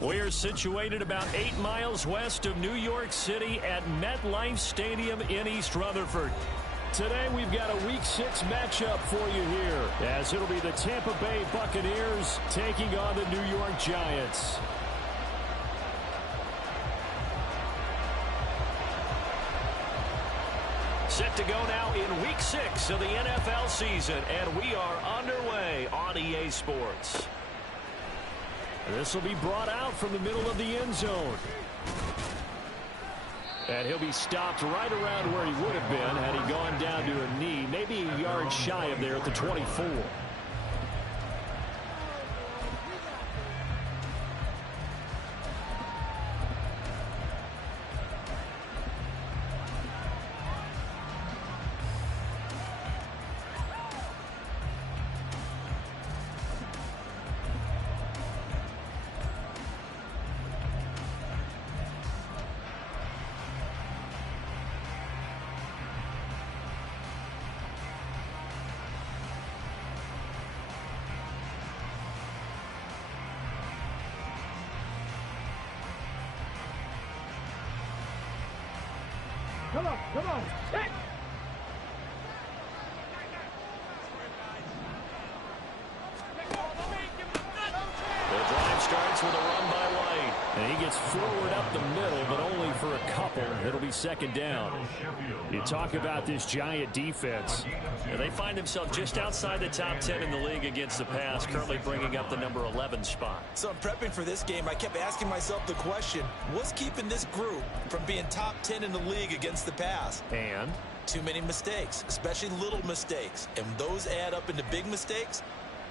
We're situated about 8 miles west of New York City at MetLife Stadium in East Rutherford. Today we've got a Week 6 matchup for you here, as it'll be the Tampa Bay Buccaneers taking on the New York Giants. Set to go now in Week 6 of the NFL season, and we are underway on EA Sports. This will be brought out from the middle of the end zone. And he'll be stopped right around where he would have been had he gone down to a knee, maybe a yard shy of there at the 24. Come on, hit! The drive starts with a run by White. And he gets forward up the middle, but only for a couple. It'll be second down. You talk about this Giant defense. Yeah, they find themselves just outside the top 10 in the league against the pass, currently bringing up the number 11 spot. So I'm prepping for this game. I kept asking myself the question, what's keeping this group from being top 10 in the league against the pass? And too many mistakes, especially little mistakes. And those add up into big mistakes.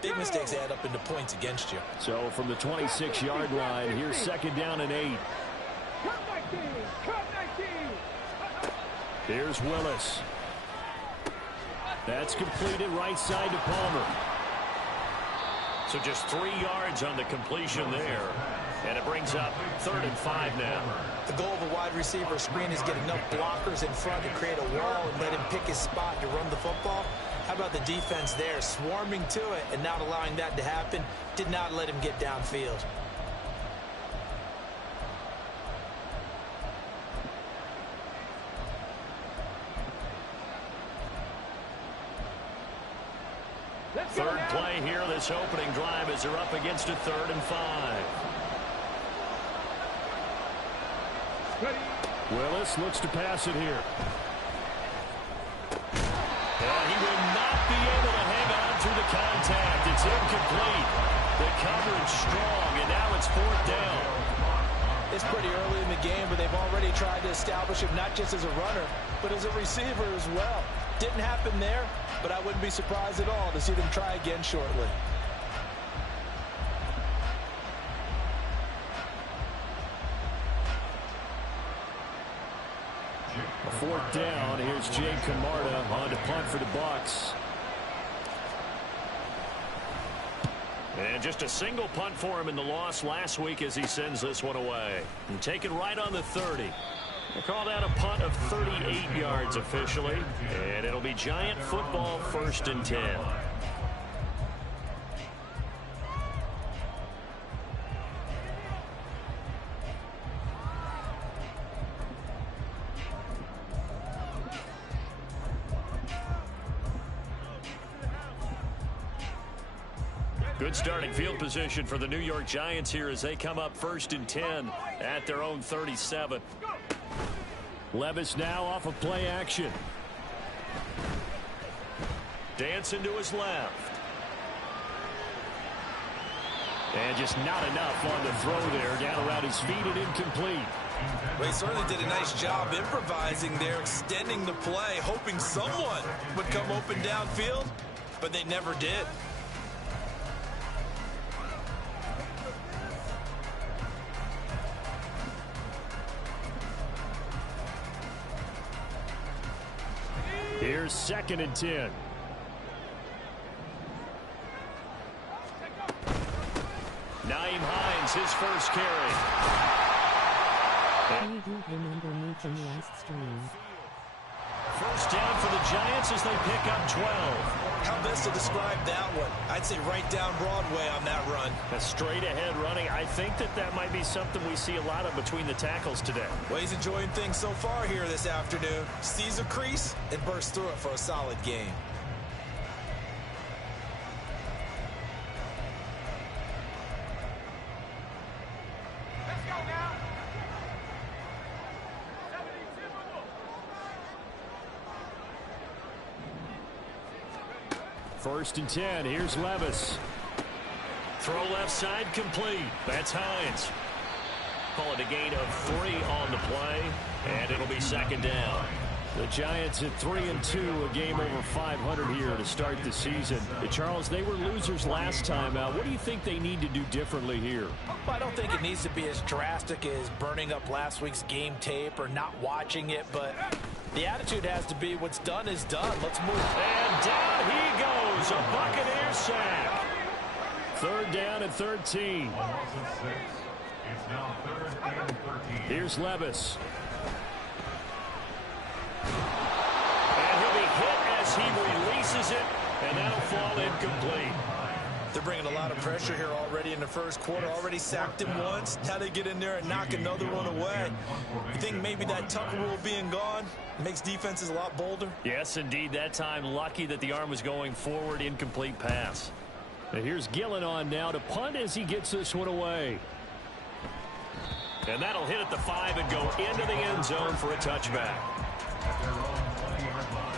Big mistakes add up into points against you. So from the 26-yard line, here's second down and 8. Here's Willis. That's completed right side to Palmer. So just 3 yards on the completion there. And it brings up 3rd and 5 now. The goal of a wide receiver screen is get enough blockers in front to create a wall and let him pick his spot to run the football. How about the defense there, swarming to it and not allowing that to happen? Did not let him get downfield. Third play here, this opening drive, as they're up against a 3rd and 5. Willis looks to pass it here. And he will not be able to hang on through the contact. It's incomplete. The coverage strong, and now it's 4th down. It's pretty early in the game, but they've already tried to establish him not just as a runner, but as a receiver as well. Didn't happen there, but I wouldn't be surprised at all to see them try again shortly. A 4th down. Here's Jake Camarda on to punt for the Bucs. And just a single punt for him in the loss last week as he sends this one away. And take it right on the 30. They call that a punt of 38 yards officially. And it'll be Giant football, 1st and 10. Good starting field position for the New York Giants here as they come up 1st and 10 at their own 37. Levis now off of play action. Dancing to his left. And just not enough on the throw there. Down around his feet and incomplete. Well, he certainly did a nice job improvising there, extending the play, hoping someone would come open downfield, but they never did. Here's 2nd and 10. Naeem Hines, his first carry. You do remember me from last stream. 1st down for the Giants as they pick up 12. How best to describe that one. I'd say right down Broadway on that run. A straight-ahead running. I think that might be something we see a lot of between the tackles today. Well, he's enjoying things so far here this afternoon. Sees a crease and bursts through it for a solid game. First and 10. Here's Levis. Throw left side complete. That's Hines. Call it a gain of 3 on the play, and it'll be second down. The Giants at 3-2, a game over 500 here to start the season. Charles, they were losers last time out. What do you think they need to do differently here? I don't think it needs to be as drastic as burning up last week's game tape or not watching it, but the attitude has to be what's done is done. Let's move. And down he goes. A Buccaneer sack. Third down and 13. It's now 3rd and 13. Here's Levis. And he'll be hit as he releases it, and that'll fall incomplete. They're bringing a lot of pressure here already in the first quarter. Already sacked him once. Now they get in there and knock another one away. You think maybe that Tucker rule being gone makes defenses a lot bolder? Yes, indeed. That time, lucky that the arm was going forward. Incomplete pass. And here's Gillen on now to punt as he gets this one away. And that'll hit at the 5 and go into the end zone for a touchback. At their own 20-yard line.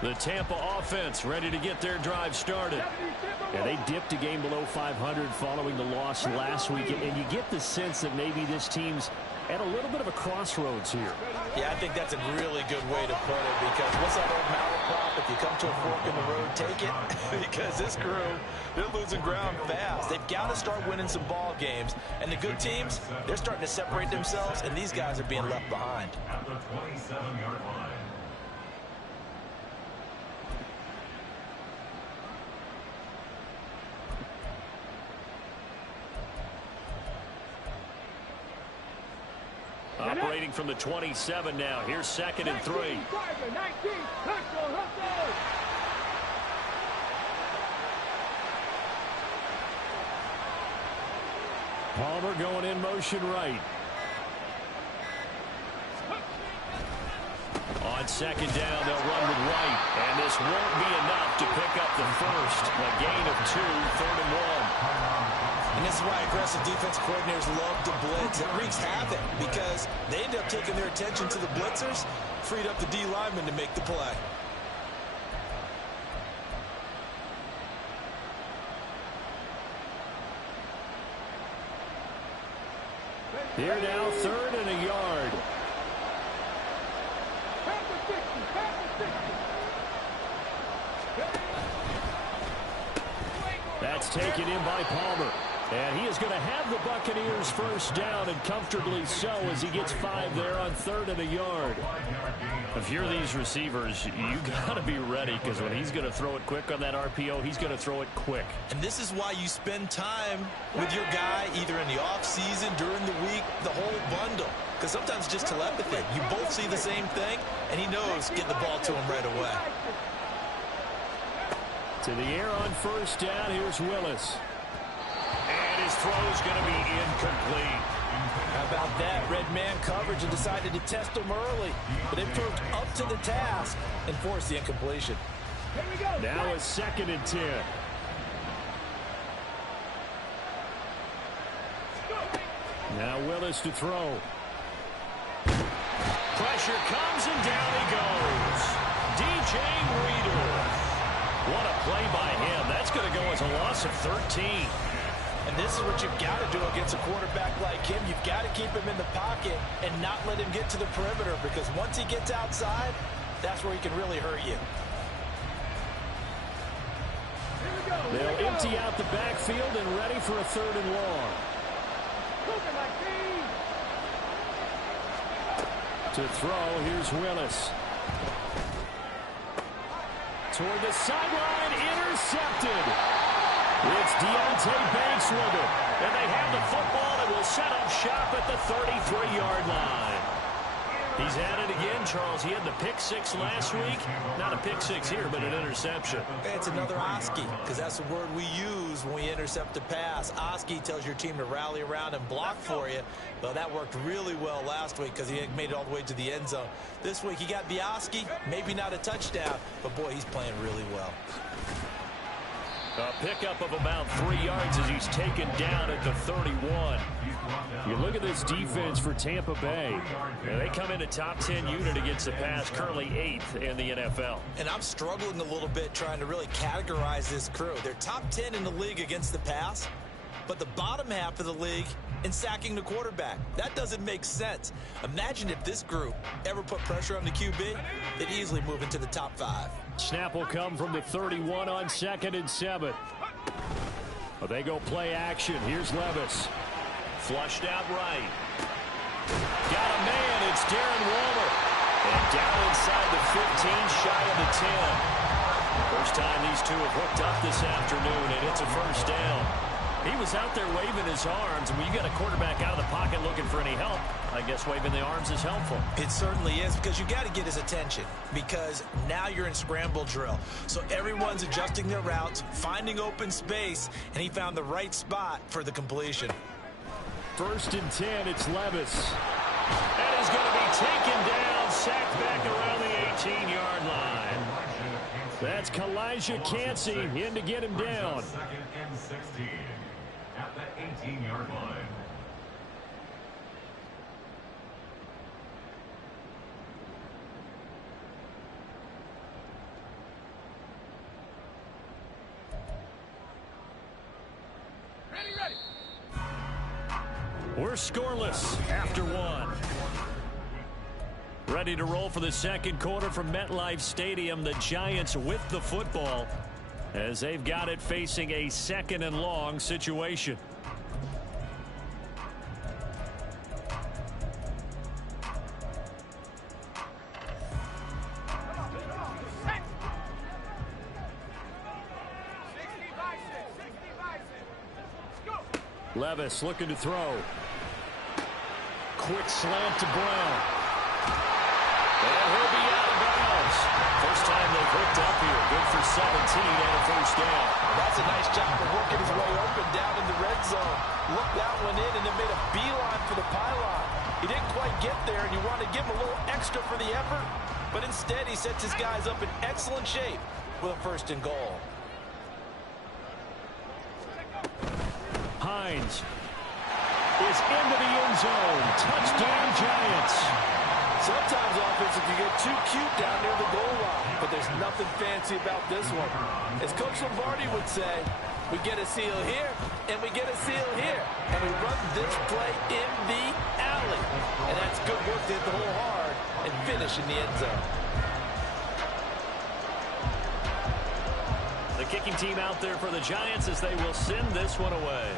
The Tampa offense ready to get their drive started. Yeah, they dipped a game below 500 following the loss last week, and you get the sense that maybe this team's at a little bit of a crossroads here. Yeah, I think that's a really good way to put it, because what's that old malaprop? If you come to a fork in the road, take it. Because this crew, they're losing ground fast. They've got to start winning some ball games. And the good teams, they're starting to separate themselves, and these guys are being left behind. At the 27-yard line. Operating from the 27 now. Here's 2nd and 3. Palmer going in motion right. On 2nd down, they'll run with White. And this won't be enough to pick up the first. A gain of 2, 3rd and 1. And this is why aggressive defense coordinators love to blitz. It wreaks havoc because they end up taking their attention to the blitzers, freed up the D lineman to make the play. Here now, 3rd and a yard. That's taken in by Palmer. And he is going to have the Buccaneers first down, and comfortably so, as he gets 5 there on 3rd and a yard. If you're these receivers, you got to be ready, because when he's going to throw it quick on that RPO, he's going to throw it quick. And this is why you spend time with your guy either in the offseason, during the week, the whole bundle. Because sometimes just telepathy. You both see the same thing, and he knows get the ball to him right away. To the air on first down, here's Willis. And his throw's going to be incomplete. How about that? Red man coverage and decided to test him early. But it proved up to the task and forced the incompletion. Now it's 2nd and 10. Now Willis to throw. Pressure comes and down he goes. DJ Reader. What a play by him. That's going to go as a loss of 13. And this is what you've got to do against a quarterback like him. You've got to keep him in the pocket and not let him get to the perimeter, because once he gets outside, that's where he can really hurt you. They'll empty out the backfield and ready for a 3rd and long. To throw, here's Willis. Toward the sideline, intercepted. It's Deontay Banks with it. And they have the football and will set up shop at the 33-yard line. He's at it again, Charles. He had the pick six last week. Not a pick six here, but an interception. It's another Oski, because that's the word we use when we intercept a pass. Oski tells your team to rally around and block for you. Well, that worked really well last week because he made it all the way to the end zone. This week he got the Oski, maybe not a touchdown, but boy, he's playing really well. A pickup of about 3 yards as he's taken down at the 31. You look at this defense for Tampa Bay. They come in a top 10 unit against the pass, currently 8th in the NFL. And I'm struggling a little bit trying to really categorize this crew. They're top 10 in the league against the pass, but the bottom half of the league in sacking the quarterback. That doesn't make sense. Imagine if this group ever put pressure on the QB, they'd easily move into the top 5. Snap will come from the 31 on 2nd and 7. Well, they go play action. Here's Levis. Flushed out right. Got a man. It's Darren Waller. And down inside the 15, shy of the 10. First time these two have hooked up this afternoon, and it's a first down. He was out there waving his arms, and when you got a quarterback out of the pocket looking for any help, I guess waving the arms is helpful. It certainly is, because you got to get his attention, because now you're in scramble drill. So everyone's adjusting their routes, finding open space, and he found the right spot for the completion. 1st and 10, it's Levis. And he's going to be taken down, sacked back around the 18-yard line. That's Kalijah Cansey in to get him down. 2nd and 16 at the 18-yard line. We're scoreless after 1. Ready to roll for the second quarter from MetLife Stadium. The Giants with the football as they've got it facing a 2nd and long situation. Levis looking to throw. Quick slant to Brown. And he'll be out of bounds. First time they've hooked up here. Good for 17 and a first down. That's a nice job of working his way open down in the red zone. Looked that one in and then made a beeline for the pylon. He didn't quite get there, and you want to give him a little extra for the effort, but instead he sets his guys up in excellent shape with a 1st and goal. Hines is into the end zone. Touchdown, Giants. Sometimes offensive can get too cute down near the goal line, but there's nothing fancy about this one. As Coach Lombardi would say, we get a seal here, and we get a seal here, and we run this play in the alley. And that's good work to hit the hole hard and finish in the end zone. The kicking team out there for the Giants as they will send this one away.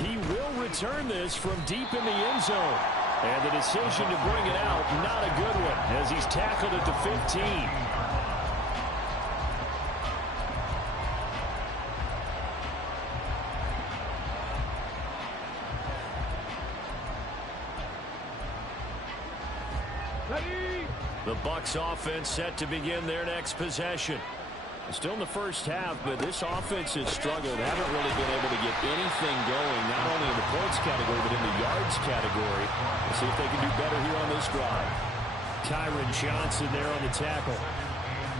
He will return this from deep in the end zone. And the decision to bring it out, not a good one, as he's tackled at the 15. The Bucs offense set to begin their next possession. Still in the first half, but this offense has struggled. Haven't really been able to get anything going, not only in the points category, but in the yards category. We'll see if they can do better here on this drive. Tyron Johnson there on the tackle.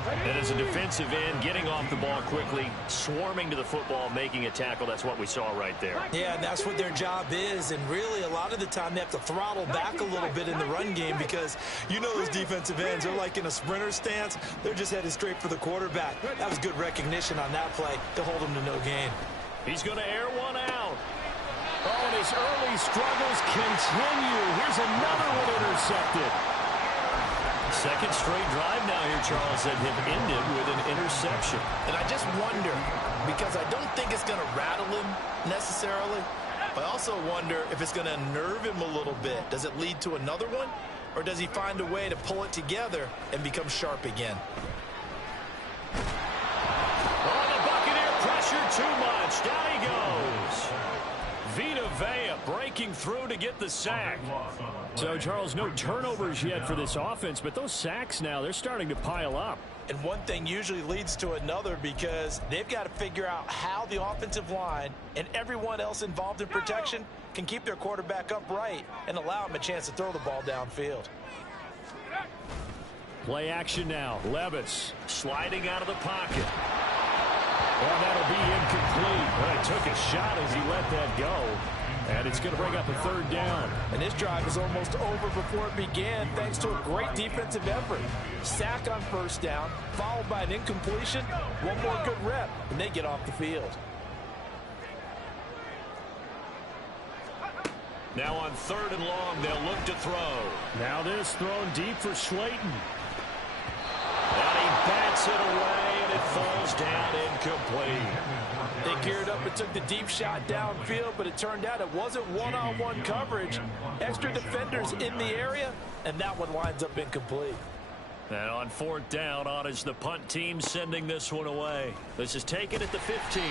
And as a defensive end, getting off the ball quickly, swarming to the football, making a tackle. That's what we saw right there. Yeah, and that's what their job is. And really, a lot of the time, they have to throttle back a little bit in the run game because you know those defensive ends, they're like in a sprinter stance. They're just headed straight for the quarterback. That was good recognition on that play to hold him to no gain. He's going to air one out. Oh, and his early struggles continue. Here's another one intercepted. Second straight drive now here, Charles, that have ended with an interception. And I just wonder, because I don't think it's going to rattle him necessarily, I also wonder if it's going to unnerve him a little bit. Does it lead to another one? Or does he find a way to pull it together and become sharp again? Oh, the Buccaneer pressure too much. Down he goes. Vita Vea breaking through to get the sack. So, Charles, no turnovers yet for this offense, but those sacks now, they're starting to pile up. And one thing usually leads to another because they've got to figure out how the offensive line and everyone else involved in protection can keep their quarterback upright and allow him a chance to throw the ball downfield. Play action now. Levis Sliding out of the pocket. Well, that'll be incomplete. But it took a shot as he let that go. And it's going to bring up a third down. And this drive is almost over before it began thanks to a great defensive effort. Sack on first down, followed by an incompletion, one more good rep, and they get off the field. Now on 3rd and long, they'll look to throw. Now this thrown deep for Slayton. And he bats it away, and it falls down incomplete. They geared up and took the deep shot downfield, but it turned out it wasn't one-on-one coverage. Extra defenders in the area, and that one winds up incomplete. And on 4th down, on is the punt team sending this one away. This is taken at the 15.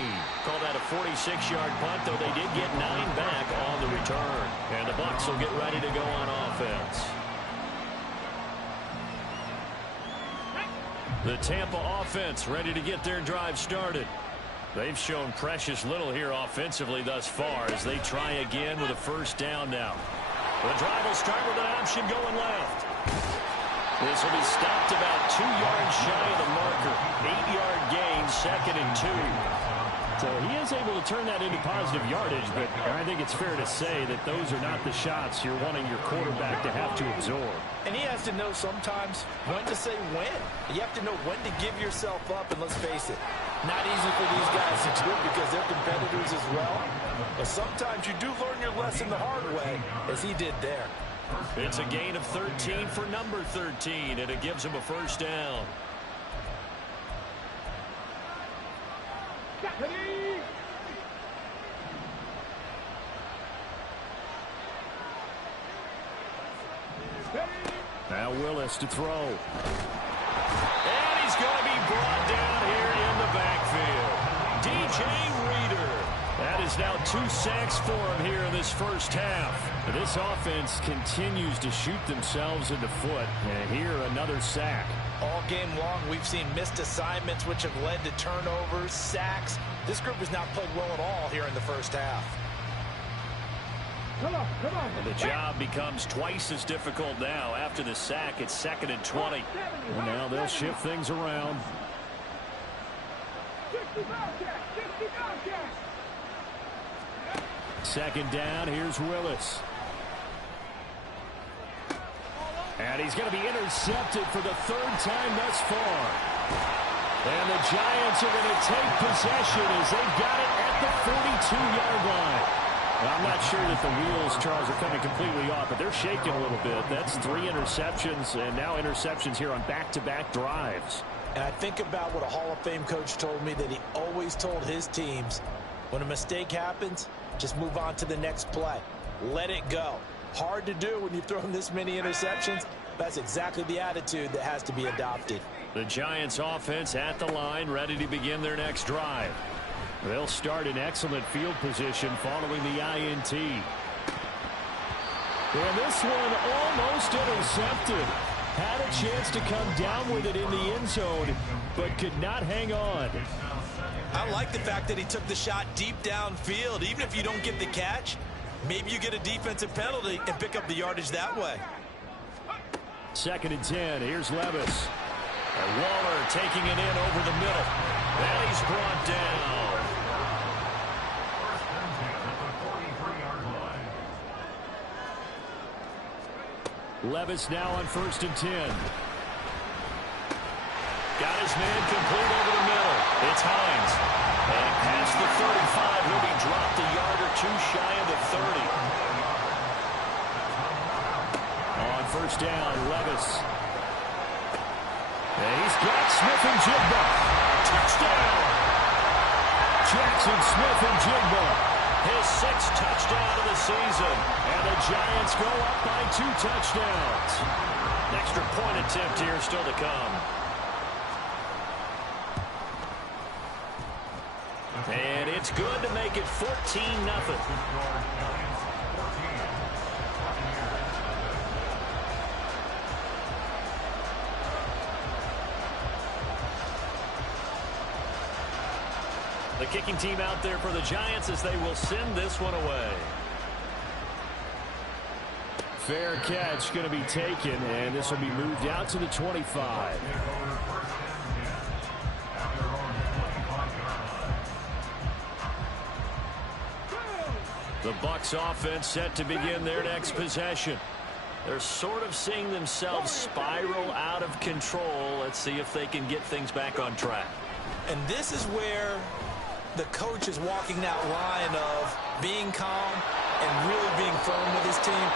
Call that a 46-yard punt, though they did get 9 back on the return. And the Bucs will get ready to go on offense. The Tampa offense ready to get their drive started. They've shown precious little here offensively thus far as they try again with a first down now. The drive will start with an option going left. This will be stopped about 2 yards shy of the marker. 8-yard gain, 2nd and 2. So he is able to turn that into positive yardage, but I think it's fair to say that those are not the shots you're wanting your quarterback to have to absorb. And he has to know sometimes when to say when. You have to know when to give yourself up, and let's face it, not easy for these guys to do because they're competitors as well. But sometimes you do learn your lesson the hard way, as he did there. It's a gain of 13 for number 13, and it gives him a first down. Now Willis to throw. And he's going to be brought down here in the backfield. DJ Reader. That is now 2 sacks for him here in this first half. This offense continues to shoot themselves in the foot. And here another sack. All game long, we've seen missed assignments which have led to turnovers, sacks. This group has not played well at all here in the first half. Come on. And the job becomes twice as difficult now. After the sack, it's 2nd and 20. And now they'll shift things around. 2nd down, here's Willis. And he's going to be intercepted for the 3rd time thus far. And the Giants are going to take possession as they've got it at the 42-yard line. I'm not sure that the wheels, Charles, are coming completely off, but they're shaking a little bit. That's 3 interceptions, and now interceptions here on back-to-back drives. And I think about what a Hall of Fame coach told me, that he always told his teams, when a mistake happens, just move on to the next play. Let it go. Hard to do when you've thrown this many interceptions. That's exactly the attitude that has to be adopted. The Giants offense at the line, ready to begin their next drive. They'll start in excellent field position following the INT. And this one almost intercepted. Had a chance to come down with it in the end zone, but could not hang on. I like the fact that he took the shot deep downfield. Even if you don't get the catch, maybe you get a defensive penalty and pick up the yardage that way. 2nd and 10. Here's Levis. And Waller taking it in over the middle. And he's brought down. Levis now on 1st and 10. Got his man complete over the middle. It's Hines. And past the 35, he'll be dropped a yard or 2 shy of the 30. On 1st down, Levis. And he's got Smith and Jigba. Touchdown! Jackson Smith and Jigba His 6th touchdown of the season. And the Giants go up by 2 touchdowns. Extra point attempt here still to come. And it's good to make it 14-0. The kicking team out there for the Giants as they will send this one away. Fair catch going to be taken, and this will be moved out to the 25. The Bucs offense set to begin their next possession. They're sort of seeing themselves spiral out of control. Let's see if they can get things back on track. And this is where the coach is walking that line of being calm and really being firm with his team.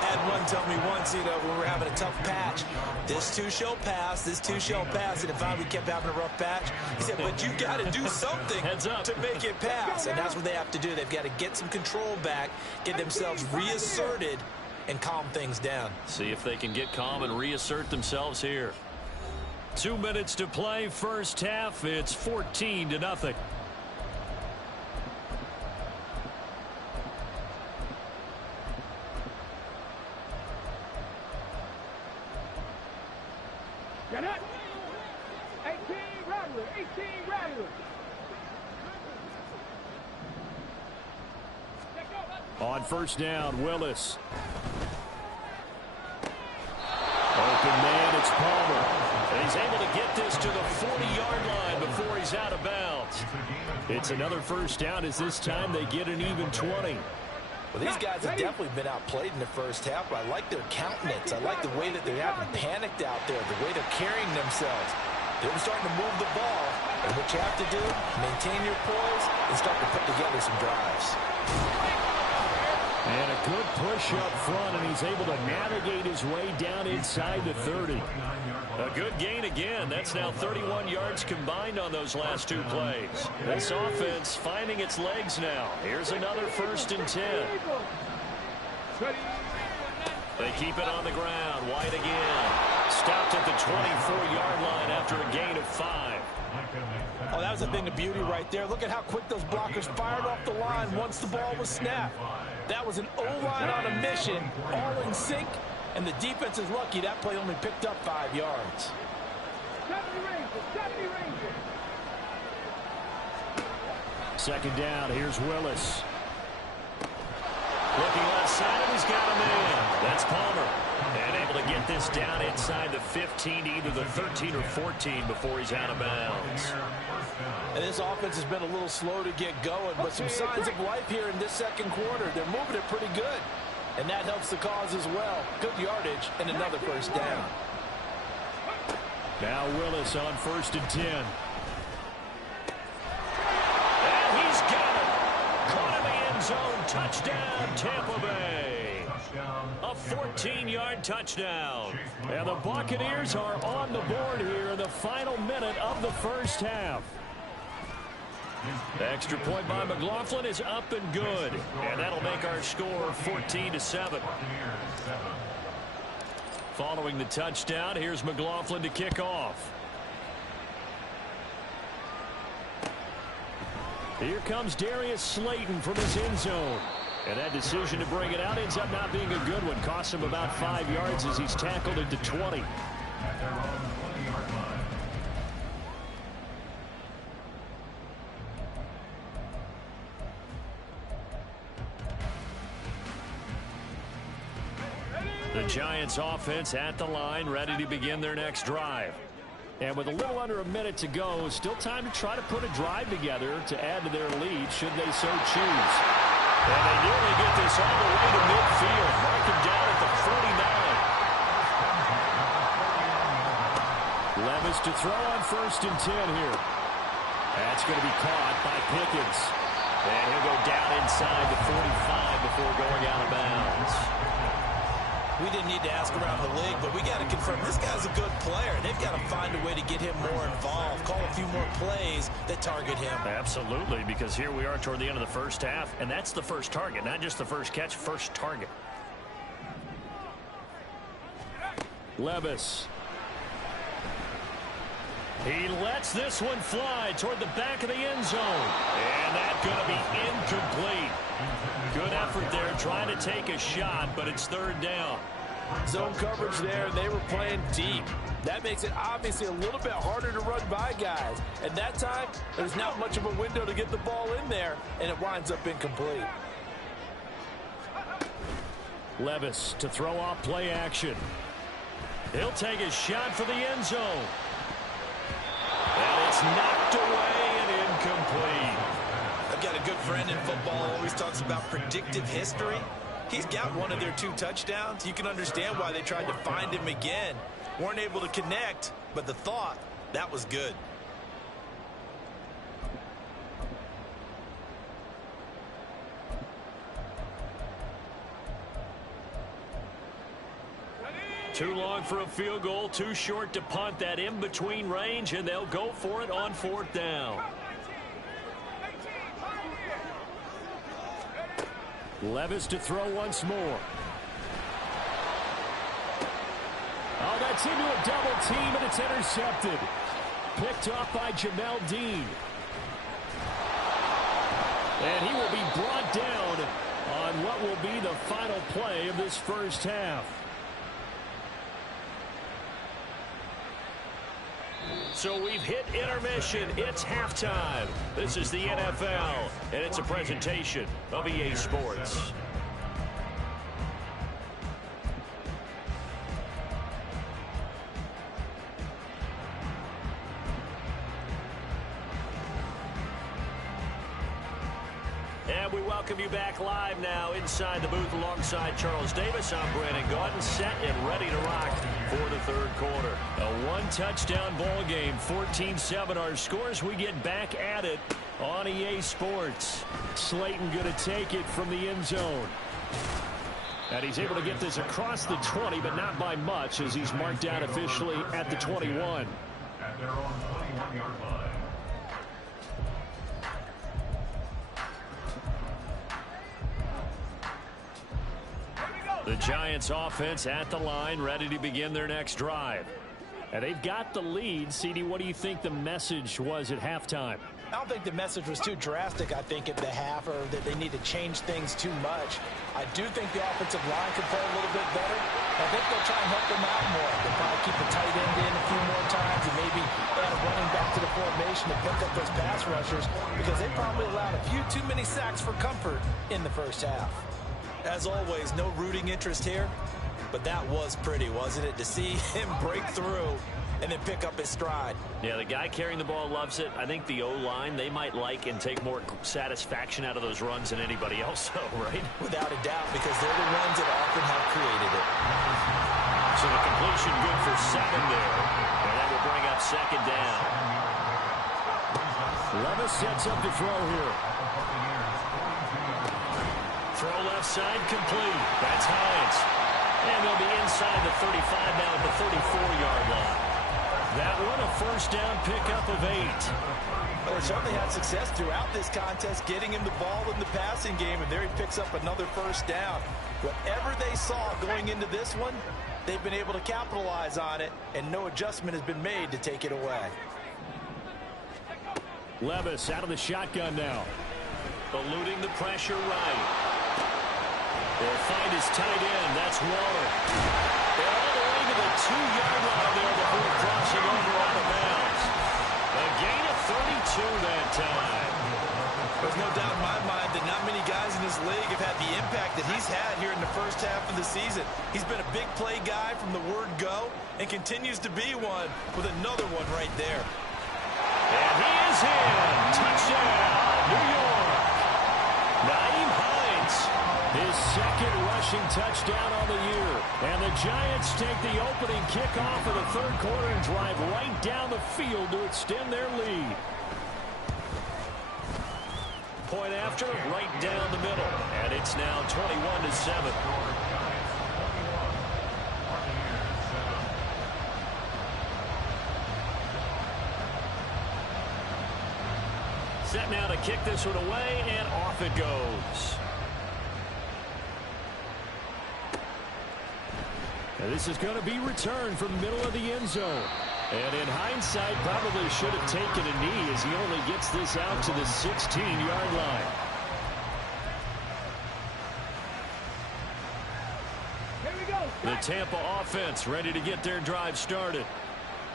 I had one tell me once, when we were having a tough patch, this too shall pass, this too shall pass. And if we kept having a rough patch, he said, but you got to do something to make it pass. And that's what they have to do. They've got to get some control back, get themselves reasserted, and calm things down. See if they can get calm and reassert themselves here. 2 minutes to play, first half. It's 14-0. Get it? 18 Rattler, 18 Rattler. On first down, Willis. Open man, it's Palmer. And he's able to get this to the 40-yard line before he's out of bounds. It's another first down as this time they get an even 20. Well, these guys have definitely been outplayed in the first half, but I like their countenance. I like the way that they haven't panicked out there, the way they're carrying themselves. They're starting to move the ball, and what you have to do, maintain your poise and start to put together some drives. And a good push up front, and he's able to navigate his way down inside the 30. A good gain again. That's now 31 yards combined on those last 2 plays. This offense finding its legs now. Here's another 1st and 10. They keep it on the ground. White again. Stopped at the 24-yard line after a gain of 5. Oh, that was a thing of beauty right there. Look at how quick those blockers fired off the line once the ball was snapped. That was an O-line on a mission, all in sync, and the defense is lucky that play only picked up 5 yards. 70 Rangers. Second down, here's Willis. Looking left side, and he's got a man. That's Palmer. And able to get this down inside the 15, either the 13 or 14 before he's out of bounds. And this offense has been a little slow to get going, but some signs of life here in this second quarter. They're moving it pretty good, and that helps the cause as well. Good yardage and another first down. Now Willis on 1st and 10. And he's got it. Caught in the end zone. Touchdown, Tampa Bay. A 14-yard touchdown. And the Buccaneers are on the board here in the final minute of the first half. The extra point by McLaughlin is up and good. And that'll make our score 14-7. Following the touchdown, here's McLaughlin to kick off. Here comes Darius Slayton from his end zone. And that decision to bring it out ends up not being a good one. Costs him about 5 yards as he's tackled into 20. The Giants offense at the line, ready to begin their next drive. And with a little under a minute to go, still time to try to put a drive together to add to their lead should they so choose. And they nearly get this all the way to midfield. Mark him down at the 49. Levis to throw on 1st and 10 here. That's going to be caught by Pickens. And he'll go down inside the 45 before going out of bounds. We didn't need to ask around the league, but we got to confirm this guy's a good player. They've got to find a way to get him more involved, call a few more plays that target him. Absolutely, because here we are toward the end of the first half, and that's the first target, not just the first catch, first target. Levis. He lets this one fly toward the back of the end zone. And that's going to be incomplete. Good effort there trying to take a shot, but it's third down. Zone coverage there, and they were playing deep. That makes it obviously a little bit harder to run by guys. At that time, there's not much of a window to get the ball in there, and it winds up incomplete. Levis to throw off play action. He'll take a shot for the end zone. And it's knocked away and incomplete. I've got a good friend in football, always talks about predictive history. He's got one of their 2 touchdowns. You can understand why they tried to find him again. Weren't able to connect, but the thought, that was good. Too long for a field goal, too short to punt. That in-between range, and they'll go for it on fourth down. Levis to throw once more. Oh, that's into a double team, and it's intercepted. Picked off by Jamel Dean. And he will be brought down on what will be the final play of this first half. So we've hit intermission. It's halftime. This is the NFL, and it's a presentation of EA Sports. And we welcome you back live now inside the booth alongside Charles Davis. I'm Brandon Gaudin, set and ready to rock for the third quarter. A one-touchdown ball game, 14-7 our scores. We get back at it on EA Sports. Slayton going to take it from the end zone. And he's able to get this across the 20, but not by much, as he's marked down officially at the 21. At their own 21-yard line. The Giants offense at the line, ready to begin their next drive. And they've got the lead. CD, what do you think the message was at halftime? I don't think the message was too drastic, I think, at the half, or that they need to change things too much. I do think the offensive line could play a little bit better. I think they'll try and help them out more. They'll probably keep the tight end in a few more times and maybe add a running back to the formation to pick up those pass rushers, because they probably allowed a few too many sacks for comfort in the first half. As always, no rooting interest here, but that was pretty, wasn't it, to see him break through and then pick up his stride. Yeah, the guy carrying the ball loves it. I think the O-line, they might like and take more satisfaction out of those runs than anybody else, though, right? Without a doubt, because they're the ones that often have created it. So the completion good for 7 there, and that will bring up second down. Levis sets up to throw here. Throw left side complete. That's Hines. And they'll be inside the 35 now at the 34-yard line. That one a first down pickup of 8. But they certainly had success throughout this contest, getting him the ball in the passing game, and there he picks up another first down. Whatever they saw going into this one, they've been able to capitalize on it, and no adjustment has been made to take it away. Levis out of the shotgun now. Eluding the pressure right. They'll find his tight end. That's Waller. They're all the way to the 2-yard line there before crossing over out of bounds. A gain of 32 that time. There's no doubt in my mind that not many guys in this league have had the impact that he's had here in the first half of the season. He's been a big play guy from the word go and continues to be one with another one right there. And he is in. Touchdown, New York. Nyheim Hines, his second rushing touchdown on the year. And the Giants take the opening kickoff of the third quarter and drive right down the field to extend their lead. Point after, right down the middle. And it's now 21-7. Set now to kick this one away, and off it goes. And this is going to be returned from the middle of the end zone. And in hindsight, probably should have taken a knee as he only gets this out to the 16-yard line. Here we go. The Tampa offense ready to get their drive started.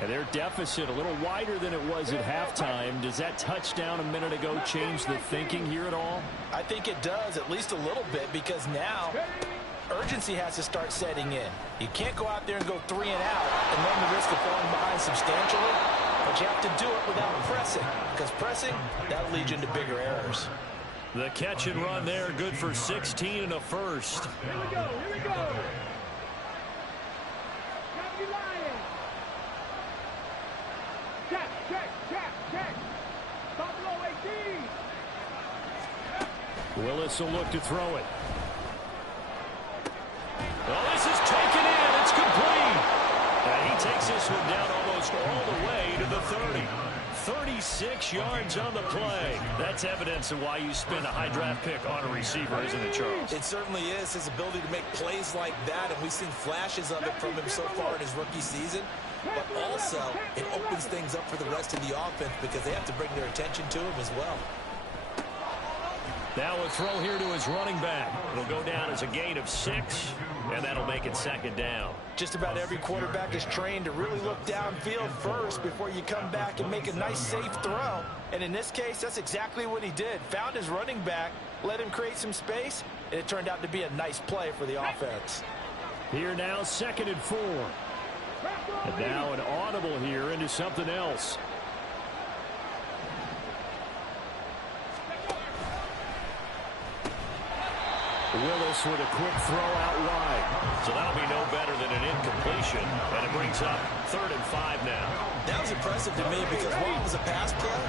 And their deficit a little wider than it was at halftime. Does that touchdown a minute ago change the thinking here at all? I think it does, at least a little bit, because now urgency has to start setting in. You can't go out there and go 3 and out and run the risk of falling behind substantially, but you have to do it without pressing, because pressing, that'll lead you into bigger errors. The catch and run there, good for 16 and a first. Here we go. Here we go. Copy Lion. Check, check, check, check. Buffalo 18. Willis will look to throw it. Well, this is taken in. It's complete. And he takes this one down almost all the way to the 30. 36 yards on the play. That's evidence of why you spend a high draft pick on a receiver, isn't it, Charles? It certainly is, his ability to make plays like that, and we've seen flashes of it from him so far in his rookie season. But also, it opens things up for the rest of the offense because they have to bring their attention to him as well. Now a throw here to his running back. It'll go down as a gain of 6, and that'll make it second down. Just about every quarterback is trained to really look downfield first before you come back and make a nice, safe throw. And in this case, that's exactly what he did. Found his running back, let him create some space, and it turned out to be a nice play for the offense. Here now, 2nd and 4. And now an audible here into something else. Willis with a quick throw out wide. So that'll be no better than an incompletion, and it brings up 3rd and 5 now. That was impressive to me because while it was a pass play,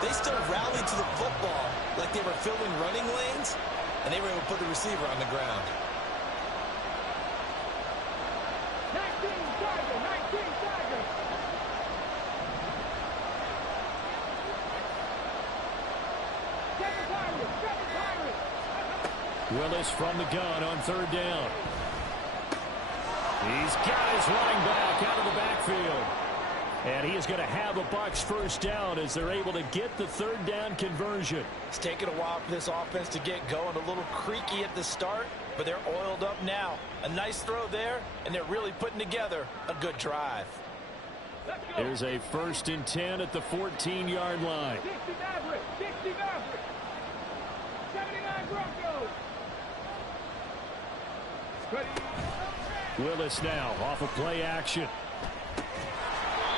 they still rallied to the football like they were filling running lanes, and they were able to put the receiver on the ground. 19 Tiger, 19 Tiger. Seven Pirates, 7 Pirates. Willis from the gun on 3rd down. He's got his running back out of the backfield. And he is going to have a Bucs first down as they're able to get the 3rd down conversion. It's taken a while for this offense to get going. A little creaky at the start, but they're oiled up now. A nice throw there, and they're really putting together a good drive. Here's a 1st and 10 at the 14-yard line. 60 Maverick, 60 Maverick. 79 Broncos. Willis now off of play action.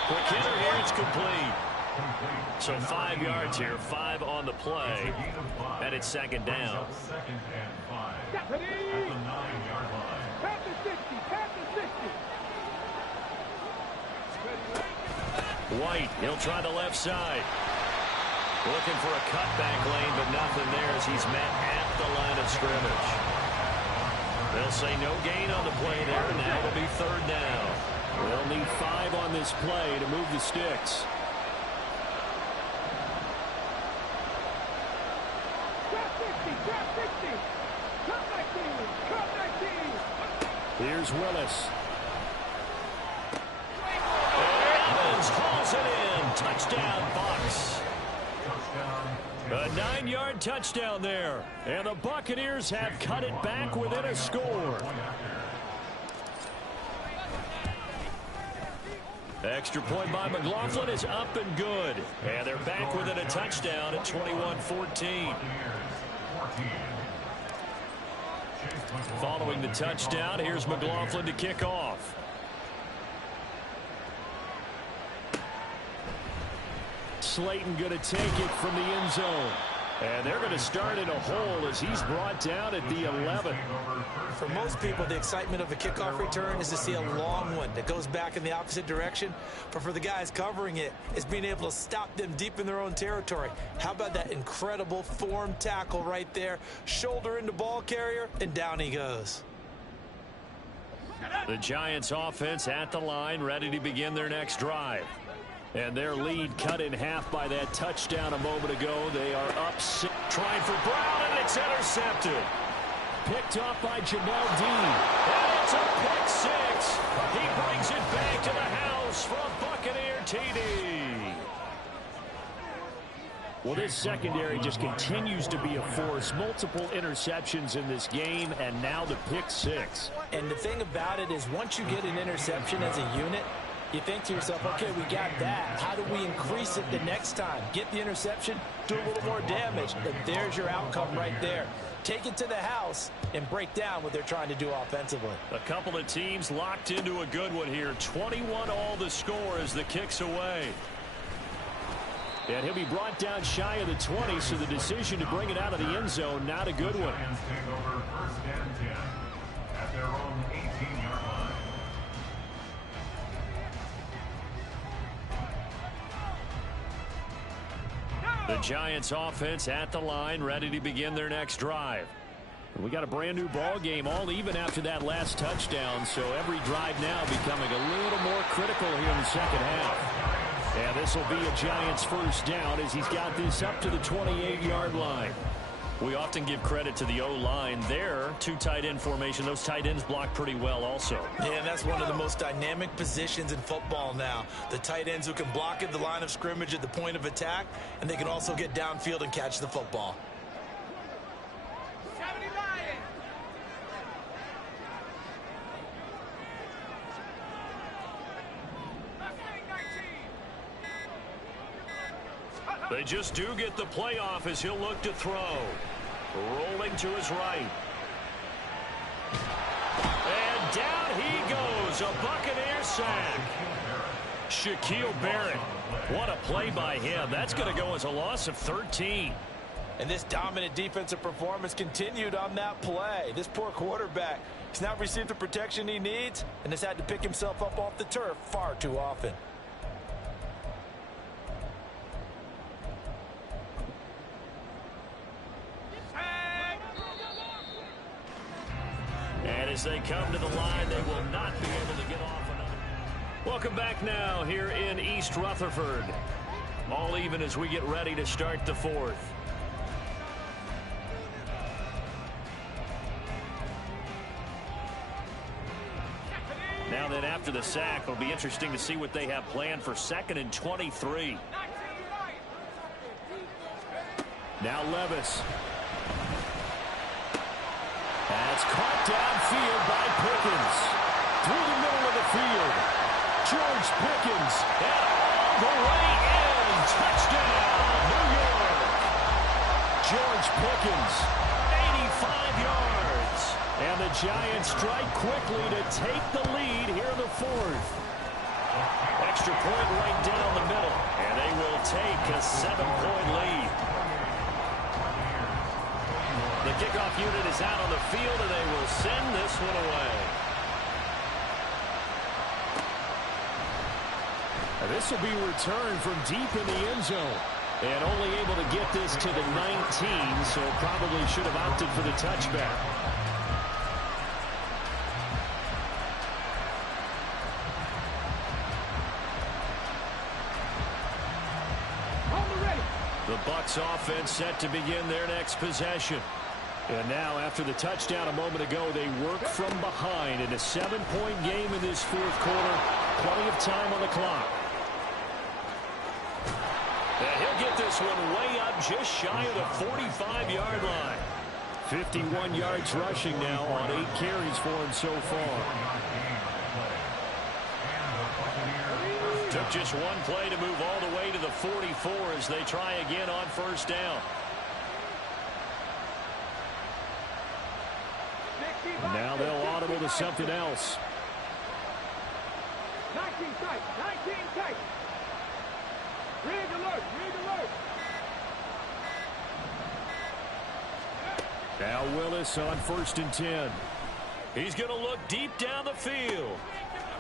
Quick hitter here, it's complete. So 5 yards here, 5 on the play, and it's 2nd down. 2nd and 5 at the 9-yard line. Pass the 60, pass the 60. White, he'll try the left side. Looking for a cutback lane, but nothing there as he's met at the line of scrimmage. They'll say no gain on the play there, and now it'll be 3rd down. They'll need 5 on this play to move the sticks. Drop 60, drop 60. Cut 19, cut 19. Here's Willis. Evans hauls it in. Touchdown, Bucs. A 9-yard touchdown there. And the Buccaneers have cut it back within a score. Extra point by McLaughlin is up and good. And they're back within a touchdown at 21-14. Following the touchdown, here's McLaughlin to kick off. Slayton going to take it from the end zone. And they're going to start in a hole as he's brought down at the 11. For most people, the excitement of a kickoff return is to see a long one that goes back in the opposite direction. But for the guys covering it, it's being able to stop them deep in their own territory. How about that incredible form tackle right there? Shoulder into ball carrier, and down he goes. The Giants offense at the line, ready to begin their next drive. And their lead cut in half by that touchdown a moment ago. They are up 6. Trying for Brown, and it's intercepted. Picked off by Jamel Dean. And it's a pick six. He brings it back to the house for a Buccaneer TD. Well, this secondary just continues to be a force. Multiple interceptions in this game, and now the pick six. And the thing about it is once you get an interception as a unit, you think to yourself, okay, we got that. How do we increase it the next time? Get the interception, do a little more damage, and there's your outcome right there. Take it to the house and break down what they're trying to do offensively. A couple of teams locked into a good one here. 21 all the score as the kick's away. And he'll be brought down shy of the 20, so the decision to bring it out of the end zone, not a good one. Lions take over 1st and 10 at their own 18-yard line. The Giants offense at the line, ready to begin their next drive. We got a brand new ball game, all even after that last touchdown, so every drive now becoming a little more critical here in the second half. And this will be a Giants first down as he's got this up to the 28-yard line. We often give credit to the O-line there. 2 tight end formation. Those tight ends block pretty well also. Yeah, and that's one of the most dynamic positions in football now. The tight ends who can block at the line of scrimmage at the point of attack, and they can also get downfield and catch the football. They just do get the playoff as he'll look to throw. Rolling to his right. And down he goes. A Buccaneer sack. Shaquille Barrett. What a play by him. That's going to go as a loss of 13. And this dominant defensive performance continued on that play. This poor quarterback has not received the protection he needs and has had to pick himself up off the turf far too often. And as they come to the line, they will not be able to get off another. Welcome back now here in East Rutherford. All even as we get ready to start the fourth. Now then, after the sack, it'll be interesting to see what they have planned for 2nd and 23. Now Levis. That's caught downfield by Pickens. Through the middle of the field. George Pickens. And all the way in. Touchdown, New York. George Pickens. 85 yards. And the Giants strike quickly to take the lead here in the fourth. Extra point right down the middle. And they will take a 7-point lead. The kickoff unit is out on the field, and they will send this one away. This will be returned from deep in the end zone. And only able to get this to the 19, so probably should have opted for the touchback. The Bucs offense set to begin their next possession. And now, after the touchdown a moment ago, they work from behind in a 7-point game in this fourth quarter. Plenty of time on the clock. And he'll get this one way up just shy of the 45-yard line. 51 yards rushing now on 8 carries for him so far. Took just one play to move all the way to the 44 as they try again on first down. And now they'll audible to something else. 19 tight, 19 tight. Rig alert, rig alert. Now Willis on 1st and 10. He's going to look deep down the field.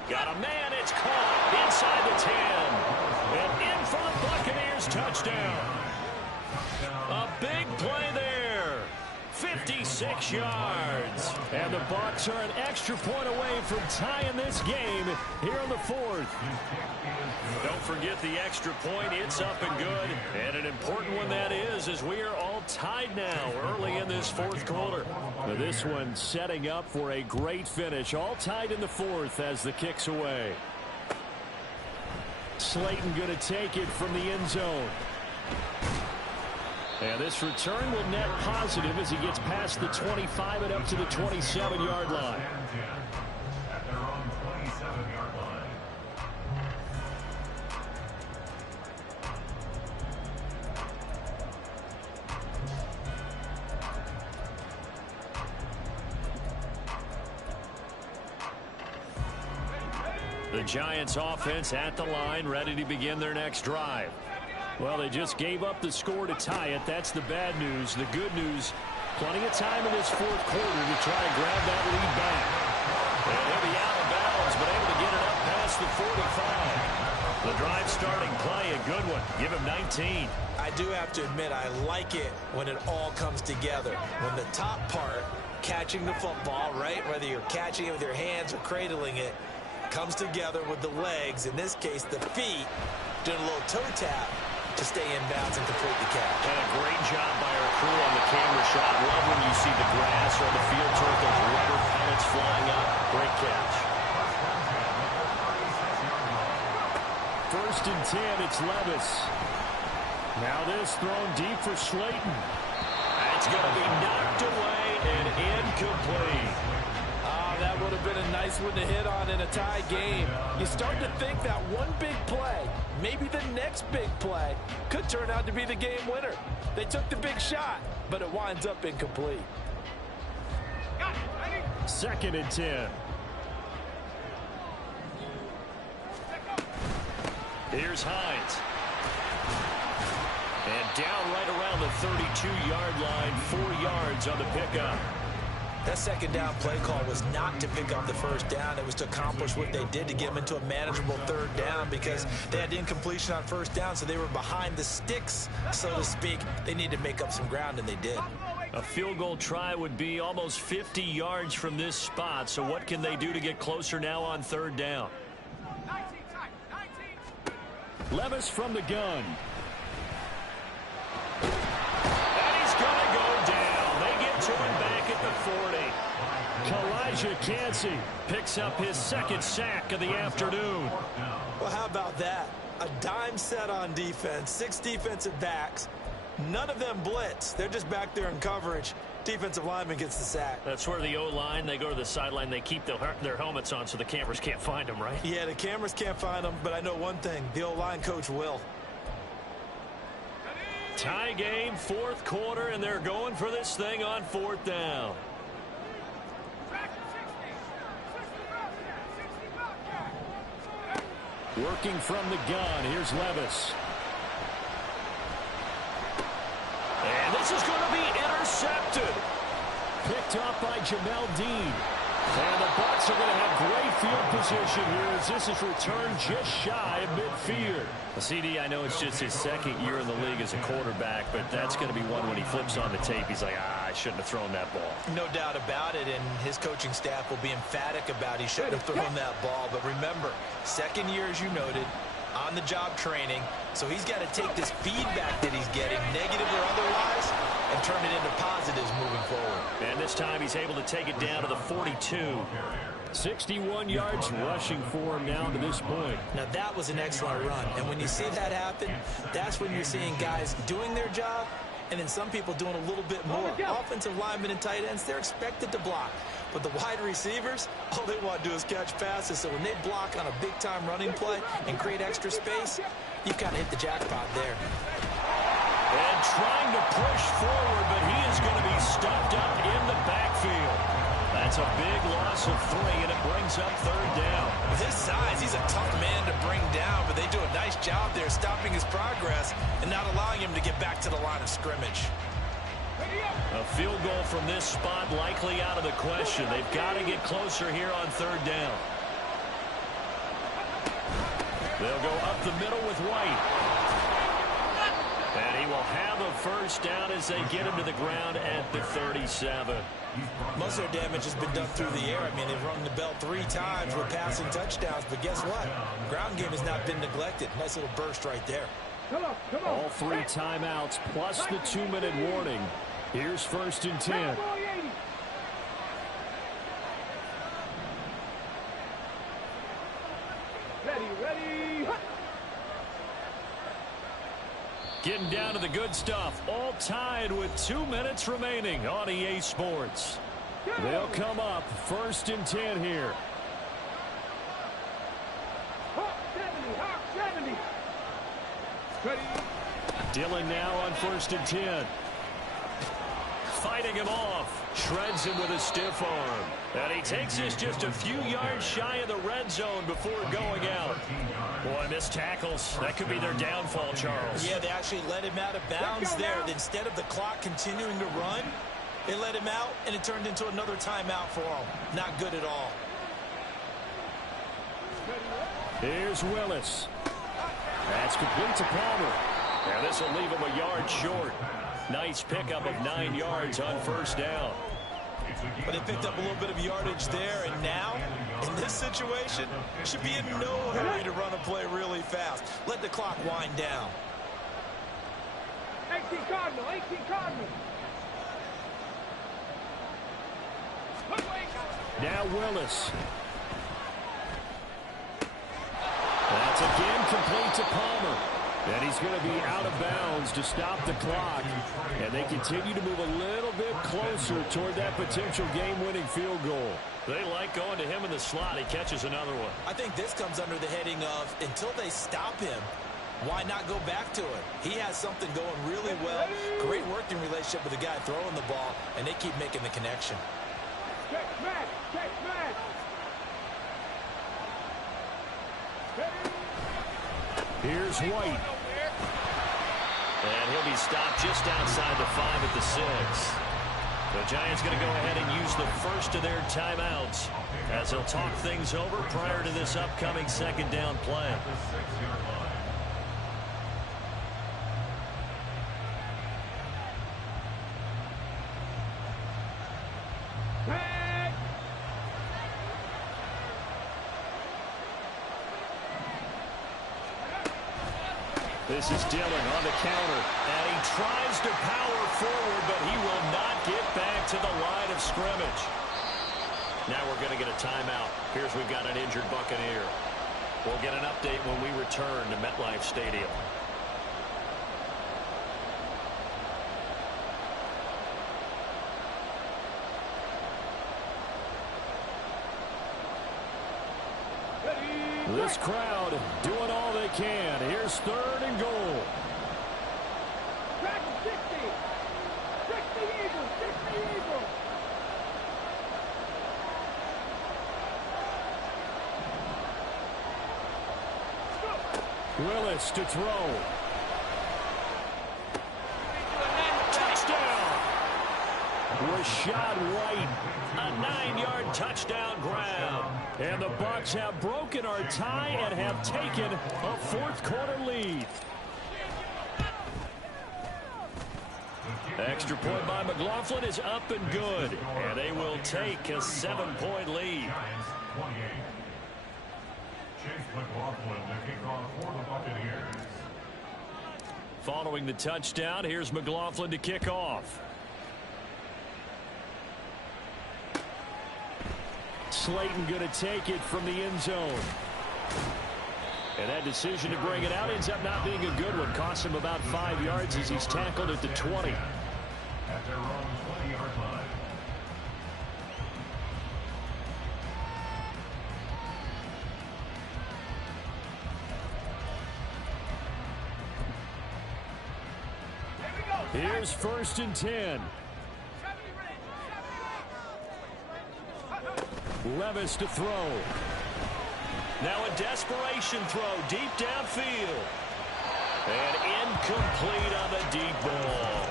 Got a man, it's caught inside the 10. And in for the Buccaneers touchdown. A big play there. 56 yards. And the Bucs are an extra point away from tying this game here in the fourth. Don't forget the extra point. It's up and good. And an important one that is, as we are all tied now early in this fourth quarter. Now this one setting up for a great finish. All tied in the fourth as the kick's away. Slayton going to take it from the end zone. And this return will net positive as he gets past the 25 and up to the 27-yard line. At their own 27-yard line. The Giants offense at the line, ready to begin their next drive. Well, they just gave up the score to tie it. That's the bad news. The good news, plenty of time in this fourth quarter to try and grab that lead back. And he'll be out of bounds, but able to get it up past the 45. The drive starting play, a good one. Give him 19. I do have to admit, I like it when it all comes together. When the top part, catching the football, right, whether you're catching it with your hands or cradling it, comes together with the legs, in this case the feet, doing a little toe tap to stay in bounds and complete the catch. And a great job by our crew on the camera shot. Love when you see the grass or the field turf, those rubber pellets flying up. Great catch. First and 10, it's Levis. Now this thrown deep for Slayton. That's going to be knocked away and incomplete. That would have been a nice one to hit on in a tie game. You start to think that one big play, maybe the next big play, could turn out to be the game winner. They took the big shot, but it winds up incomplete. Second and 10. Here's Hines. And down right around the 32-yard line, 4 yards on the pickup. That second down play call was not to pick up the first down. It was to accomplish what they did to get them into a manageable third down because they had incompletion on first down, so they were behind the sticks, so to speak. They needed to make up some ground, and they did. A field goal try would be almost 50 yards from this spot, so what can they do to get closer now on third down? Levis from the gun. And he's going to go down. They get to him back at the 40. Kalijah Cansey picks up his second sack of the afternoon. Well, how about that? A dime set on defense, 6 defensive backs. None of them blitz. They're just back there in coverage. Defensive lineman gets the sack. That's where the O-line, they go to the sideline, they keep their helmets on so the cameras can't find them, right? Yeah, the cameras can't find them, but I know one thing. The O-line coach will. Tie game, fourth quarter, and they're going for this thing on fourth down. Working from the gun, here's Levis. And this is going to be intercepted. Picked up by Jamel Dean. And the Bucs are going to have great field position here as this is returned just shy of midfield. Well, CD, I know it's just his second year in the league as a quarterback, but that's going to be one when he flips on the tape. He's like, I shouldn't have thrown that ball. No doubt about it, and his coaching staff will be emphatic about he shouldn't have thrown that ball. But remember, second year, as you noted, on-the-job training, so he's got to take this feedback that he's getting, negative or otherwise, and turn it into positives moving forward. And this time he's able to take it down to the 42. 61 yards rushing for him now to this point. Now that was an excellent run, and when you see that happen, that's when you're seeing guys doing their job and then some people doing a little bit more. Offensive linemen and tight ends, they're expected to block. But the wide receivers, all they want to do is catch passes. So when they block on a big-time running play and create extra space, you kind of hit the jackpot there. And trying to push forward, but he is going to be stuffed up in the backfield. That's a big loss of 3, and it brings up third down. With his size, he's a tough man to bring down, but they do a nice job there stopping his progress and not allowing him to get back to the line of scrimmage. A field goal from this spot likely out of the question. They've got to get closer here on third down. They'll go up the middle with White. And he will have a first down as they get him to the ground at the 37. Most of their damage has been done through the air. I mean, they've rung the bell 3 times with passing touchdowns, but guess what? Ground game has not been neglected. Nice little burst right there. Come on, come on. All 3 timeouts plus the 2-minute warning. Here's 1st and 10. Ready, ready. Getting down to the good stuff. All tied with 2 minutes remaining on EA Sports. They'll come up 1st and 10 here. Hawk 70, Hawk 70. Ready. Dillon now on 1st and 10. Fighting him off. Shreds him with a stiff arm. And he takes us just a few yards shy of the red zone before going out. Boy, missed tackles. That could be their downfall, Charles. Yeah, they actually let him out of bounds there. Instead of the clock continuing to run, they let him out, and it turned into another timeout for him. Not good at all. Here's Willis. That's complete to Palmer. And this will leave him a yard short. Nice pickup of 9 yards on first down. But they picked up a little bit of yardage there, and now, in this situation, should be in no hurry to run a play really fast. Let the clock wind down. 18 Cardinal, 18 Cardinal. Now Willis. That's again complete to Palmer. And he's going to be out of bounds to stop the clock. And they continue to move a little bit closer toward that potential game-winning field goal. They like going to him in the slot. He catches another one. I think this comes under the heading of, until they stop him, why not go back to it? He has something going really well. Great working relationship with the guy throwing the ball, and they keep making the connection. Check smash, check smash. Here's White. And he'll be stopped just outside the 5 at the 6. The Giants going to go ahead and use the first of their timeouts as they'll talk things over prior to this upcoming 2nd down play. This is Dillon on the counter. And he tries to power forward, but he will not get back to the line of scrimmage. Now we're going to get a timeout. Here's we've got an injured Buccaneer. We'll get an update when we return to MetLife Stadium. This crowd doing all they can. Here's 3rd and goal. Track 60. 60 Eagles, 60 Eagles. Willis to throw. Touchdown! Rashad White, a 9-yard touchdown grab. And the Bucs have broken our tie and have taken a 4th quarter lead. Extra point by McLaughlin is up and good. And they will take a 7-point lead. Following the touchdown, here's McLaughlin to kick off. Slayton going to take it from the end zone. And that decision to bring it out ends up not being a good one. Costs him about 5 yards as he's tackled at the 20. At their own 20-yard line. Here's 1st and 10. Levis to throw. Now a desperation throw deep downfield. And incomplete on the deep ball.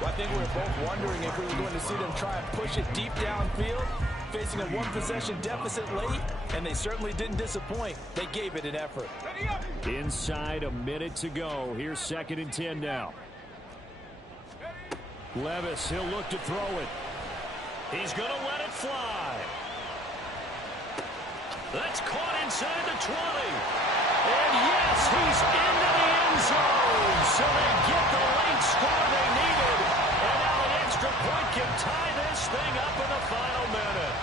Well, I think we were both wondering if we were going to see them try and push it deep downfield. facing a one-possession deficit late, and they certainly didn't disappoint. They gave it an effort. Inside a minute to go. Here's 2nd and 10 now. Levis, he'll look to throw it. He's going to let it fly. That's caught inside the 20. And yes, he's into the end zone. So they get the late score they needed. And now the extra point can tie this thing up in the final minute.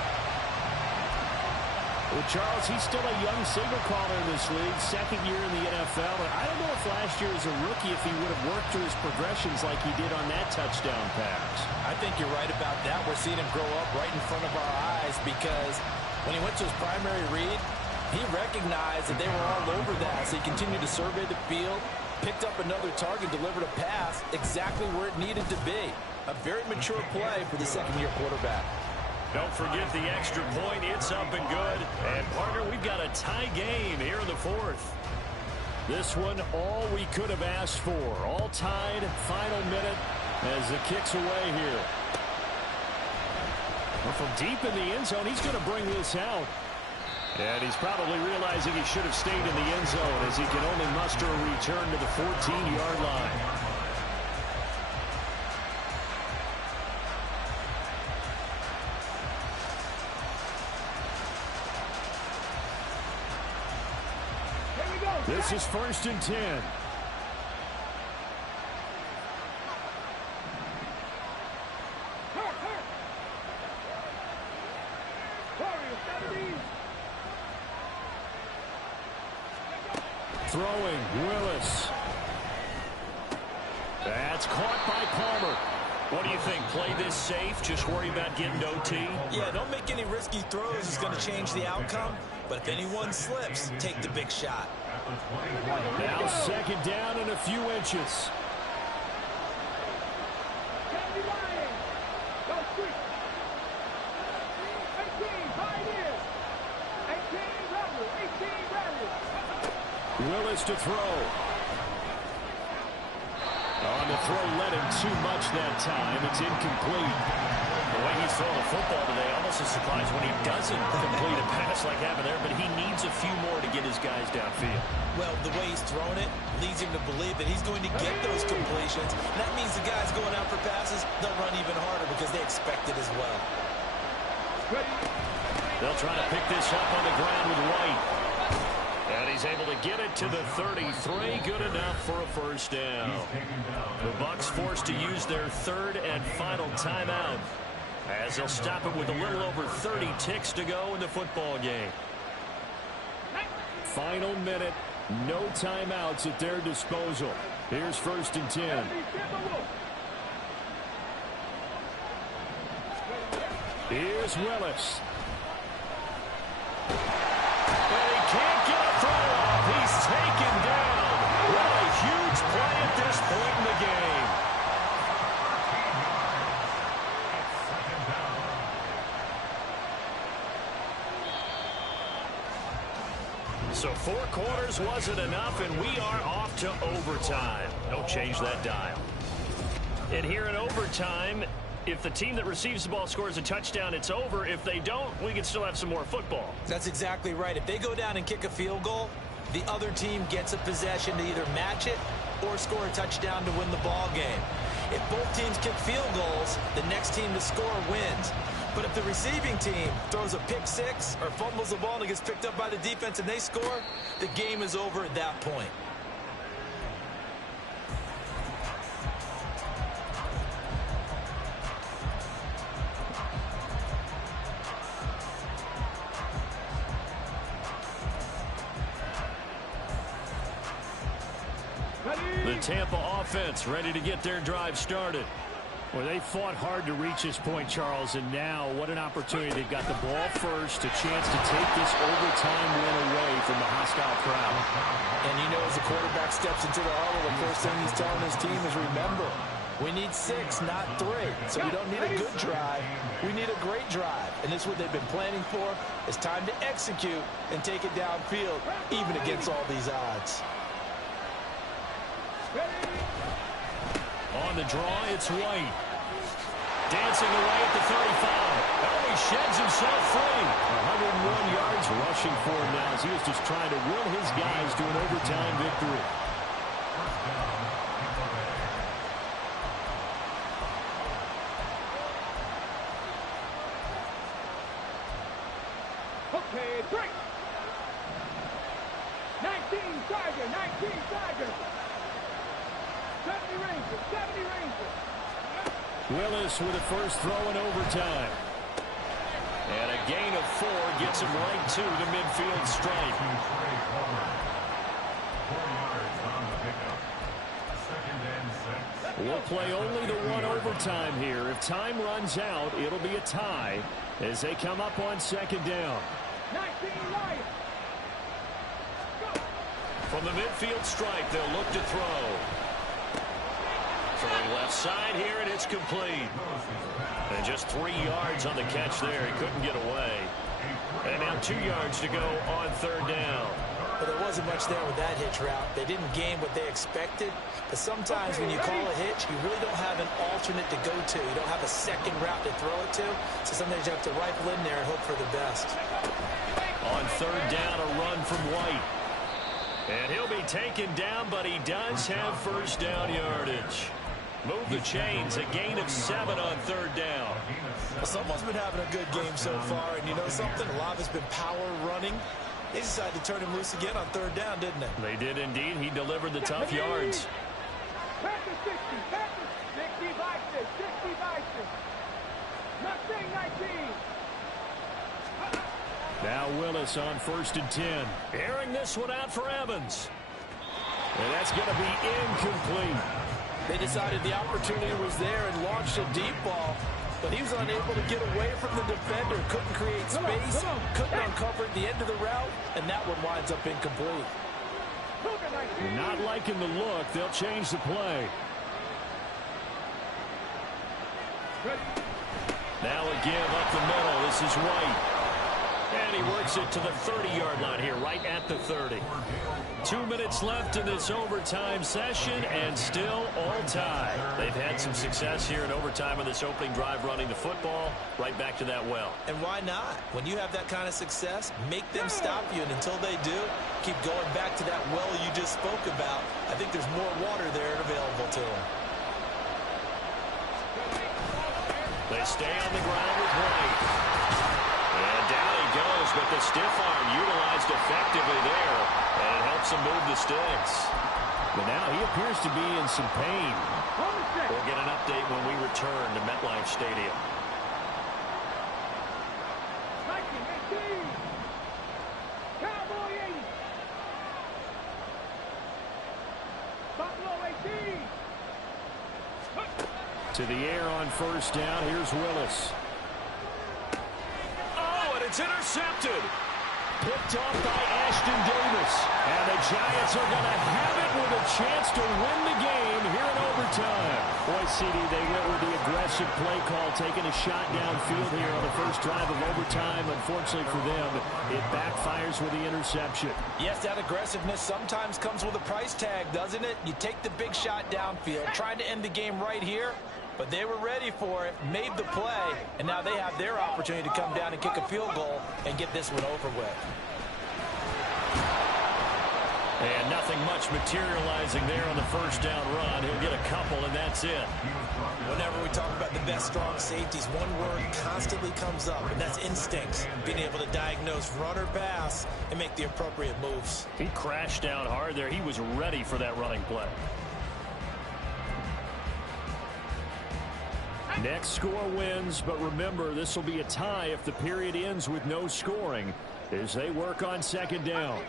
Well, Charles, he's still a young signal caller in this league, 2nd year in the NFL. And I don't know if last year as a rookie if he would have worked through his progressions like he did on that touchdown pass. I think you're right about that. We're seeing him grow up right in front of our eyes because when he went to his primary read, he recognized that they were all over that. So he continued to survey the field, picked up another target, delivered a pass exactly where it needed to be. A very mature play for the 2nd-year quarterback. Don't forget the extra point. It's up and good. And, partner, we've got a tie game here in the 4th. This one, all we could have asked for. All tied, final minute as the kick's away here. Well, from deep in the end zone, he's going to bring this out. And he's probably realizing he should have stayed in the end zone as he can only muster a return to the 14-yard line. This is 1st and 10. Throwing, Willis. That's caught by Palmer. What do you think? Play this safe? Just worry about getting to OT? Yeah, don't make any risky throws. It's going to change the outcome. But if anyone slips, take the big shot. Now 2nd down and a few inches. Willis to throw. On the throw, led him too much that time. It's incomplete. The way he's throwing the football today, almost a surprise when he doesn't complete a pass like happened there, but he needs a few more to get his guys downfield. Well, the way he's throwing it leads him to believe that he's going to get those completions. And that means the guys going out for passes, they'll run even harder because they expect it as well. They'll try to pick this up on the ground with White. And he's able to get it to the 33. Good enough for a 1st down. The Bucs forced to use their 3rd and final timeout as they'll stop it with a little over 30 ticks to go in the football game. Final minute. No timeouts at their disposal. Here's 1st and 10. Here's Willis. And he can't get a throw off. He's taken down. What a huge play at this point in the game. So 4 quarters wasn't enough, and we are off to overtime. Don't change that dial. And here in overtime, if the team that receives the ball scores a touchdown, it's over. If they don't, we can still have some more football. That's exactly right. If they go down and kick a field goal, the other team gets a possession to either match it or score a touchdown to win the ball game. If both teams kick field goals, the next team to score wins. But if the receiving team throws a pick six or fumbles the ball and it gets picked up by the defense and they score, the game is over at that point. The Tampa offense ready to get their drive started. Well, they fought hard to reach this point, Charles, and now what an opportunity. They've got the ball first, a chance to take this overtime win away from the hostile crowd. And you know, as the quarterback steps into the huddle, the first thing he's telling his team is, remember, we need 6, not 3. So we don't need a good drive. We need a great drive. And this is what they've been planning for. It's time to execute and take it downfield, even against all these odds. On the draw, it's White. Dancing away at the 35. Oh, he sheds himself free. 101 yards rushing for him now as he was just trying to will his guys to an overtime victory. Okay, break. 19 Tiger, 19 Tiger. 70 Rangers, 70 Rangers. Willis with a first throw in overtime. And a gain of 4 gets him right to the midfield stripe. 4 yards on the pickup. 2nd and 6. We'll play only the one overtime here. If time runs out, it'll be a tie as they come up on 2nd down. 19 Lions. From the midfield stripe, they'll look to throw. Throwing left side here, and it's complete. And just 3 yards on the catch there. He couldn't get away. And now 2 yards to go on 3rd down. But there wasn't much there with that hitch route. They didn't gain what they expected. But sometimes when you call a hitch, you really don't have an alternate to go to. You don't have a second route to throw it to. So sometimes you have to rifle in there and hope for the best. On 3rd down, a run from White. And he'll be taken down, but he does have first down yardage. Move the chains, a gain of 7 on 3rd down. Well, someone's been having a good game so far, and you know something? A lot of it's been power running. They decided to turn him loose again on 3rd down, didn't they? They did indeed. He delivered the tough yards. Panthers 60, Panthers 60 Vikings, 60 Vikings. Nothing 19. Now Willis on 1st and 10. Airing this one out for Evans. And that's going to be incomplete. They decided the opportunity was there and launched a deep ball, but he was unable to get away from the defender, couldn't create space, couldn't uncover the end of the route, and that one winds up incomplete. Not liking the look. They'll change the play. Now a give up the middle. This is White. And he works it to the 30-yard line here, right at the 30. 2 minutes left in this overtime session, and still all tied. They've had some success here in overtime on this opening drive running the football. Right back to that well. And why not? When you have that kind of success, make them stop you, and until they do, keep going back to that well you just spoke about. I think there's more water there available to them. They stay on the ground with White. And down he goes, but the stiff arm utilized effectively there, and it helps him move the sticks. But now he appears to be in some pain. We'll get an update when we return to MetLife Stadium. 1918. Cowboy 80. Buffalo 18. To the air on 1st down. Here's Willis. Oh, and it's intercepted. Picked off by Ashton Davis. And the Giants are going to have it with a chance to win the game here in overtime. Boy, CD, they went with the aggressive play call, taking a shot downfield here on the first drive of overtime. Unfortunately for them, it backfires with the interception. Yes, that aggressiveness sometimes comes with a price tag, doesn't it? You take the big shot downfield, trying to end the game right here, but they were ready for it, made the play, and now they have their opportunity to come down and kick a field goal and get this one over with. And nothing much materializing there on the first down run. He'll get a couple, and that's it. Whenever we talk about the best strong safeties, one word constantly comes up, and that's instincts. Being able to diagnose run or pass and make the appropriate moves. He crashed down hard there. He was ready for that running play. Next score wins, but remember, this will be a tie if the period ends with no scoring as they work on 2nd down.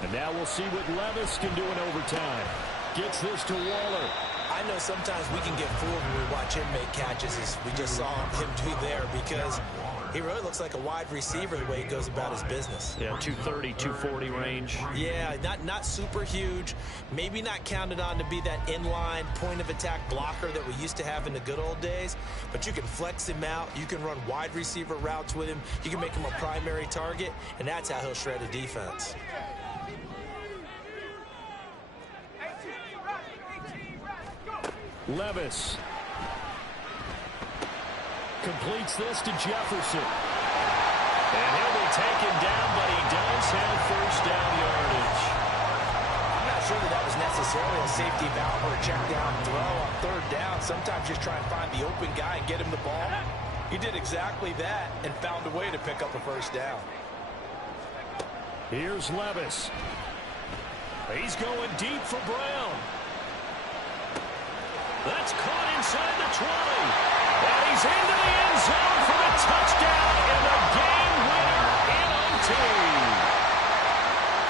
And now we'll see what Levis can do in overtime. Gets this to Waller. I know sometimes we can get fooled when we watch him make catches, as we just saw him do there, because he really looks like a wide receiver the way he goes about his business. Yeah, 230, 240 range. Yeah, not super huge. Maybe not counted on to be that inline point-of-attack blocker that we used to have in the good old days, but you can flex him out. You can run wide receiver routes with him. You can make him a primary target, and that's how he'll shred a defense. Levis completes this to Jefferson. And he'll be taken down, but he does have first down yardage. I'm not sure that was necessarily a safety valve or a check down throw on third down. Sometimes just try and find the open guy and get him the ball. He did exactly that and found a way to pick up a first down. Here's Levis. He's going deep for Brown. That's caught inside the 20. And he's into the end zone for the touchdown and the game winner in OT.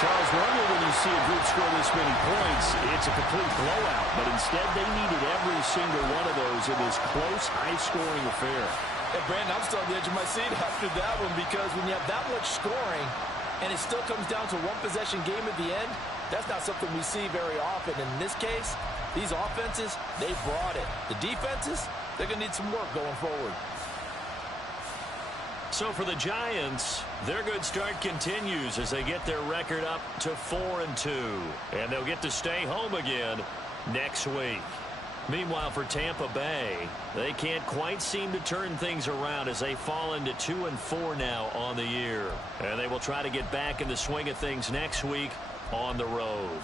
Charles, normally when you see a group score this many points, it's a complete blowout. But instead, they needed every single one of those in this close, high-scoring affair. Hey, Brandon, I'm still on the edge of my seat after that one because when you have that much scoring and it still comes down to one possession game at the end, that's not something we see very often. In this case, these offenses, they brought it. The defenses, they're going to need some work going forward. So for the Giants, their good start continues as they get their record up to 4-2. And they'll get to stay home again next week. Meanwhile, for Tampa Bay, they can't quite seem to turn things around as they fall into 2-4 now on the year. And they will try to get back in the swing of things next week on the road.